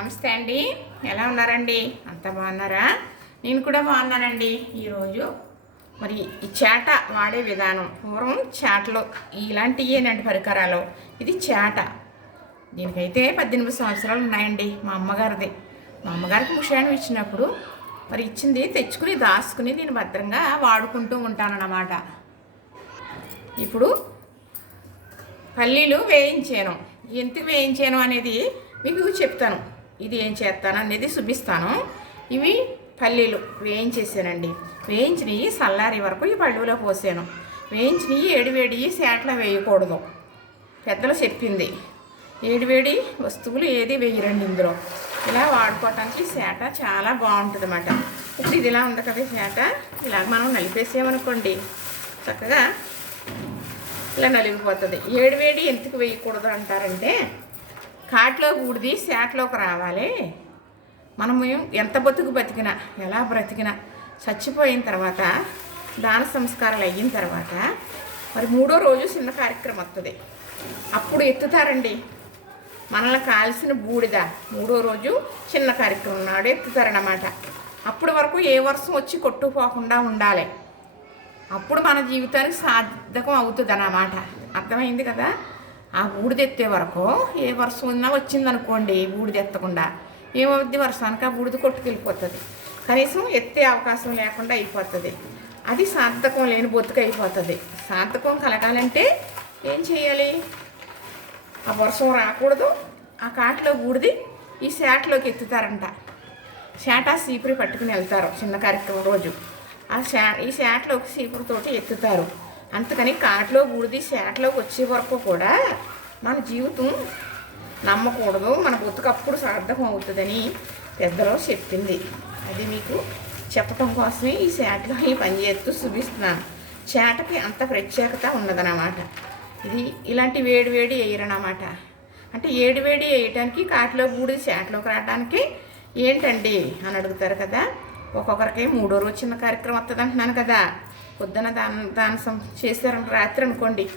నమస్తే అండి. ఎలా ఉన్నారండి? అంత బాగున్నారా? నేను కూడా బాగున్నానండి. ఈరోజు మరి ఈ చేట వాడే విధానం. పూర్వం చేటలు ఇలాంటివేనండి పరికరాలు. ఇది చేట. దీనికైతే పద్దెనిమిది సంవత్సరాలు ఉన్నాయండి మా అమ్మగారిది. మా అమ్మగారికి ముషాణం ఇచ్చినప్పుడు మరి ఇచ్చింది తెచ్చుకుని దాచుకుని దీన్ని భద్రంగా వాడుకుంటూ ఉంటానన్నమాట. ఇప్పుడు పల్లీలు వేయించాను. ఎందుకు వేయించాను అనేది మీకు చెప్తాను. ఇది ఏం చేస్తాను అనేది చూపిస్తాను. ఇవి పల్లీలు వేయించేసానండి వేయించినవి చల్లారి వరకు ఈ పళ్ళులో పోసాను. వేయించినవి ఏడివేడి సేట్లో వేయకూడదు. పెద్దలు చెప్పింది. ఏడివేడి వస్తువులు ఏది వేయరండి ఇందులో. ఇలా వాడుకోవటానికి సేట చాలా బాగుంటుంది అన్నమాట ఇప్పుడు ఇది ఇలా ఉంది కదా సేట. ఇలా మనం నలిపేసామనుకోండి చక్కగా ఇలా నలిగిపోతుంది. ఏడు వేడి ఎందుకు వేయకూడదు అంటారంటే కాట్లో ఊడిది సేటలోకి రావాలి. మనము ఎంత బతుకు బతికినా ఎలా బ్రతికినా చచ్చిపోయిన తర్వాత దాన సంస్కారాలు అయిన తర్వాత మరి మూడో రోజు చిన్న కార్యక్రమం వస్తుంది అప్పుడు ఎత్తుతారండి. మనల్ని కాల్సిన బూడిద మూడో రోజు చిన్న కార్యక్రమం నాడు ఎత్తుతారన్నమాట. అప్పటి వరకు ఏ వర్షం వచ్చి కొట్టుకుపోకుండా ఉండాలి. అప్పుడు మన జీవితానికి సార్థకం అవుతుంది అన్నమాట అర్థమైంది కదా? ఆ బూడిదెత్తే వరకు ఏ వర్షం ఉన్నా వచ్చిందనుకోండి బూడిదెత్తకుండా. ఏమవుద్ది వర్షానికి ఆ బూడిద కొట్టుకెళ్ళిపోతుంది. కనీసం ఎత్తే అవకాశం లేకుండా అయిపోతుంది. అది సార్థకం లేని బొత్తుకు అయిపోతుంది. సార్థకం కలగాలంటే ఏం చేయాలి? ఆ వర్షం రాకూడదు. ఆ కాటిలో బూడిది ఈ శాటలోకి ఎత్తుతారంట. శాట సీపురి పట్టుకుని వెళ్తారు చిన్న కార్యక్రమం రోజు. ఆ శా ఈ శాటలోకి సీపురితోటి ఎత్తుతారు. అందుకని కాట్లో బూడిది శాటలోకి వచ్చే వరకు కూడా మన జీవితం నమ్మకూడదు. మన బతుకప్పుడు సార్థకం అవుతుందని పెద్దలో చెప్పింది. అది మీకు చెప్పటం కోసమే ఈ శాటలో ఈ పని చేస్తూ చూపిస్తున్నాను. చేటకి అంత ప్రత్యేకత ఉన్నదన్నమాట. ఇది ఇలాంటి వేడి వేడి వేయరనమాట అంటే ఏడు వేడి వేయటానికి కాటిలో బూడి చేటలోకి రావడానికి ఏంటండి అని అడుగుతారు కదా. ఒక్కొక్కరికి మూడో రోజు చిన్న కార్యక్రమం వస్తుంది అంటున్నాను కదా. పొద్దున దాన దానసం చేశారు రాత్రి అనుకోండి.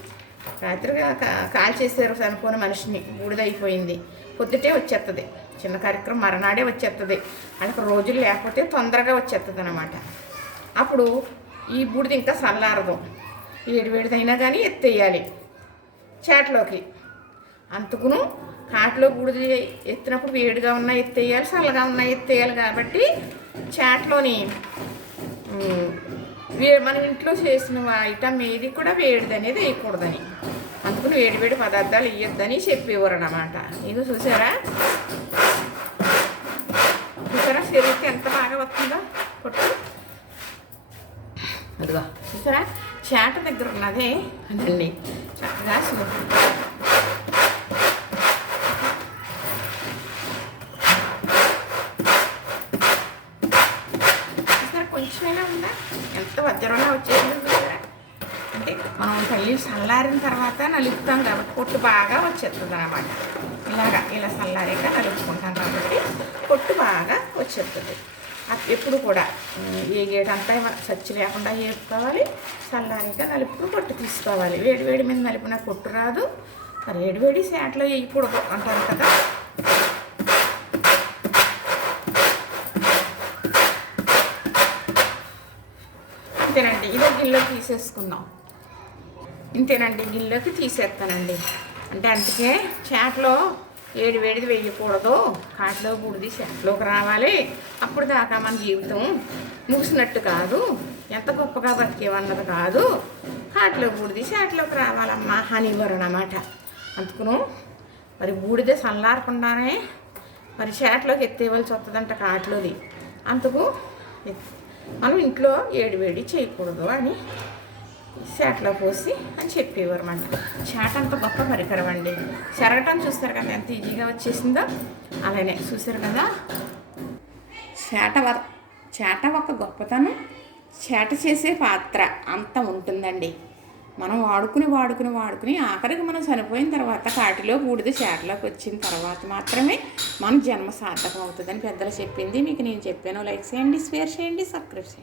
రాత్రి కా- కాల్ చేశారు చనిపోయిన మనిషిని బూడిదైపోయింది. పొద్దుటే వచ్చేస్తుంది చిన్న కార్యక్రమం మరనాడే వచ్చేస్తుంది వాళ్ళకి రోజులు లేకపోతే తొందరగా వచ్చేస్తుంది అనమాట అప్పుడు ఈ బూడిద ఇంకా చల్లారదు ఏడు వేడిదైనా కానీ ఎత్తేయాలి. చేటలోకి. అంతకును కాటిలో బూడిద ఎత్తినప్పుడు వేడిగా ఉన్నా ఎత్తేయాలి చల్లగా ఉన్నా ఎత్తేయాలి కాబట్టి చాట్లోని మన ఇంట్లో చేసిన ఐటమ్ ఏది కూడా వేడిది అనేది వేయకూడదని అందుకని వేడి వేడి పదార్థాలు ఇవ్వద్దని చెప్పేవారు అన్నమాట ఇది చూసారా? చూసారా? శరీరకి ఎంత బాగా వస్తుందో? పొట్టు అదిగో. చూసారా? చాట దగ్గర ఉన్నదే అదండి చక్కగా చూ- ఉందా? ఎంత వజ్రంగా వచ్చేసింది చూసారా? అంటే మనం తల్లి చల్లారిన తర్వాత నలుపుతాం కాబట్టి పొట్టు బాగా వచ్చేస్తుంది అనమాట ఇలాగా ఇలా చల్లారాక నలుపుకుంటాం కాబట్టి పొట్టు బాగా వచ్చేస్తుంది. ఎప్పుడు కూడా ఉమ్, ఏ గేటంతా సచ్చి లేకుండా వేపుకోవాలి చల్లారాక నలుపుకు పొట్టు తీసుకోవాలి. వేడి వేడి మీద నలిపిన పొట్టు రాదు. మరి వేడి వేడి శాట్లో వేయకూడదు అంటారు కదా. ఇంతేనండి ఇదో గిన్నెలోకి తీసేసుకుందాం. ఇంతేనండి గిన్నెలోకి తీసేస్తానండి. అంటే అందుకే చేటలో ఏడు వేడిది వేయకూడదు. కాటిలో బూడిది చేటలోకి రావాలి. అప్పుడు దాకా మన జీవితం ముగిసినట్టు కాదు. ఎంత గొప్పగా బతికేవన్నది కాదు. కాటిలో బూడిది చేటలోకి రావాలమ్మా హనీవర్ అన్నమాట అందుకును మరి బూడిద సల్లారకుండానే మరి చేటలోకి ఎత్తేవలసి వస్తుందంట కాటిలోది. అందుకు మనం ఇంట్లో ఏడివేడి చేయకూడదు అని శాట్లో పోసి అని చెప్పేవారు అన్నమాట చాట అంత గొప్ప పరికరం అండి. చెరగటం చూస్తారు కదా ఎంత ఈజీగా వచ్చేసిందో? అలానే చూసారు కదా? చేట వ చేట ఒక గొప్పతనం. చేట చేసే పాత్ర అంత ఉంటుందండి. మనం వాడుకుని వాడుకుని వాడుకుని ఆఖరికి మనం చనిపోయిన తర్వాత కాటిలో బూడిద చేటలోకి వచ్చిన తర్వాత మాత్రమే మన జన్మ సార్థకం అవుతుందని పెద్దలు చెప్పింది. మీకు నేను చెప్పాను. లైక్ చేయండి షేర్ చేయండి సబ్స్క్రైబ్ చేయండి.